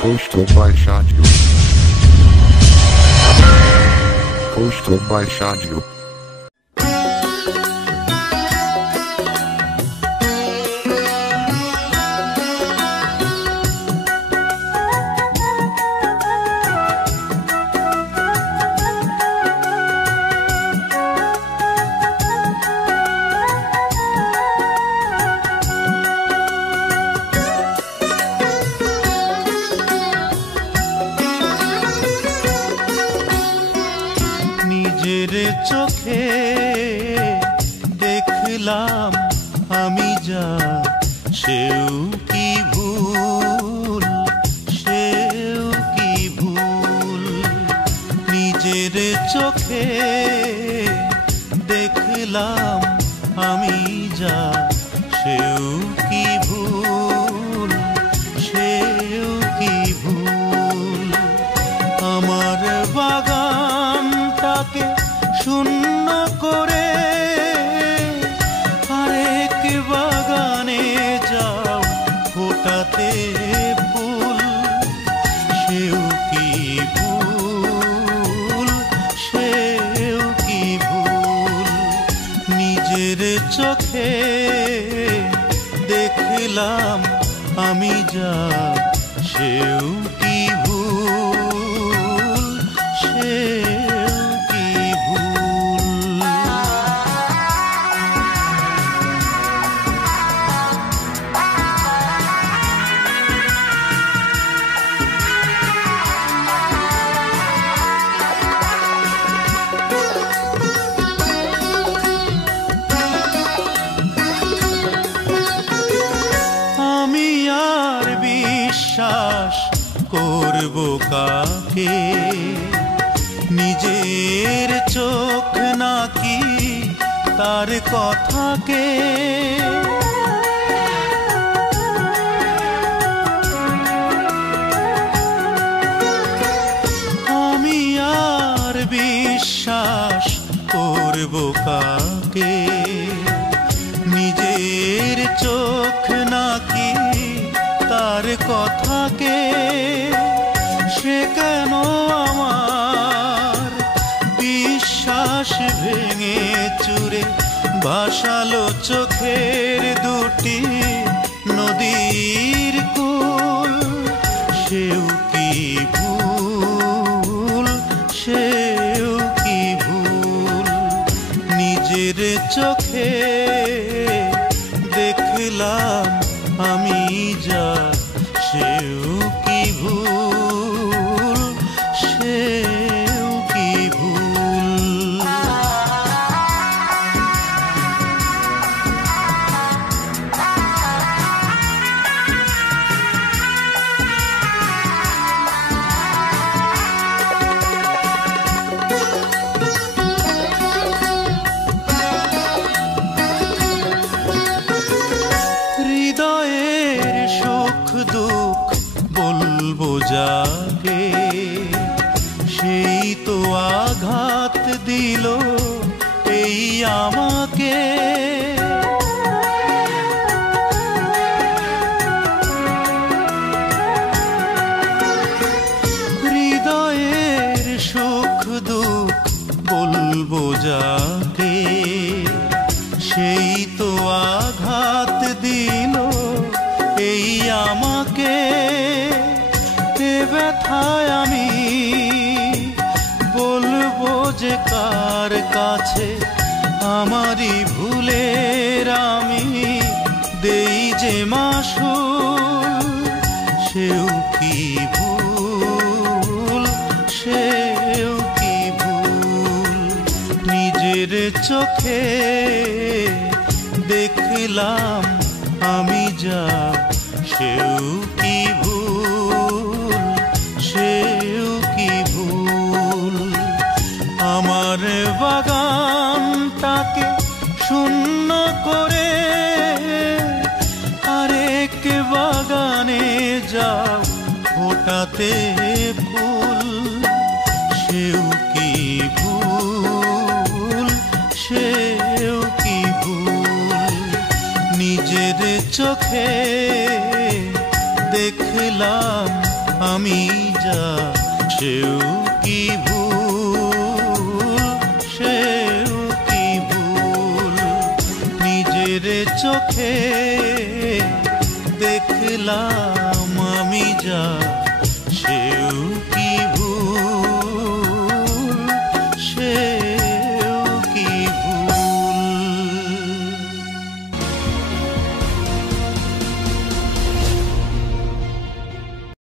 Coastal Baixadio. Coastal Baixadio. চোখে দেখলাম আমি যা সেও কি ভুল, সেও কি ভুল। নিজের চোখে দেখলাম আমি যা সেও কি ভুল, সেও কি ভুল। আমার বাগানটাকে শূন্য করে আরেক বাগানে যাও ফোটাতে ফুল, সেও কি ভুল, সেও কি ভুল। নিজের চোখে দেখলাম আমি যা সেও কি ভুল, সেও কি ভুল। আমি আর বিশ্বাস করব কাকে, নিজের চোখ নাকি তার কথাকে। আমি আর বিশ্বাস করব কাকে, নিজের চোখ নাকি তার কথাকে। সে কেন আমার বিশ্বাস ভেঙে চুরে ভাসালো চোখের দুটি নদীর কূল, সেও কি ভুল, সেও কি ভুল। নিজের চোখে দেখলাম আমি যা সেও কি ভুল, সেও কি ভুল। হৃদয়ের সুখ দুঃখ বলবো যাকে, সেই তো আঘাত দিল এই আমাকে। হৃদয়ের সুখ দুঃখ বলবো যাকে, সেই তো আঘাত দিল এই আমাকে। এ ব্যথায় আমি বলবো যে কার কাছে, আমারই ভুলের আমি দেই যে মাসুল, সেও কি ভুল, সেও কি ভুল। নিজের চোখে দেখলাম আমি যা সেও কি ভুল, সেও কি ভুল। আমার বাগানটাকে শূন্য করে আরেক বাগানে যাও ফোটাতে ফুল, সেও কি ভুল, সেও কি ভুল। নিজের চোখে দেখলাম আমি যা সেও কি ভুল, সেও কি ভুল। নিজের চোখে দেখলাম আমি যা